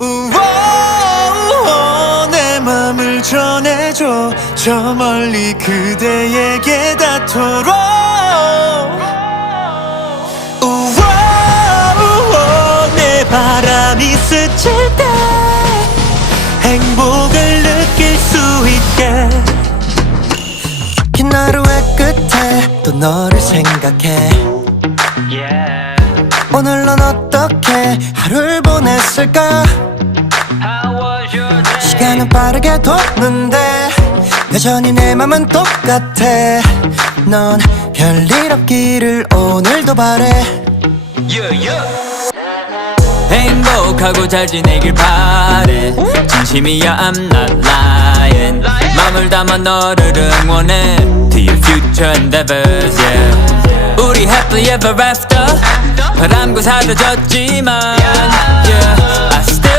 우와, 내 맘을 전해줘. 저 멀리 그대에게 닿도록. 우와, 내 바람이 스칠 때 행복을 느낄 수 있게. 긴 하루의 끝에 또 너를 생각해. 오늘 넌 어떻게 하루를 보냈을까? 시간은 빠르게 도는데 여전히 내 맘은 똑같아. 넌 별일 없기를 오늘도 바래. 행복하고 잘 지내길 바래. 진심이야 I'm not lying. 맘을 담아 너를 응원해 To your future endeavors, yeah. 우리 happily ever after 바람과 사라졌지만, yeah.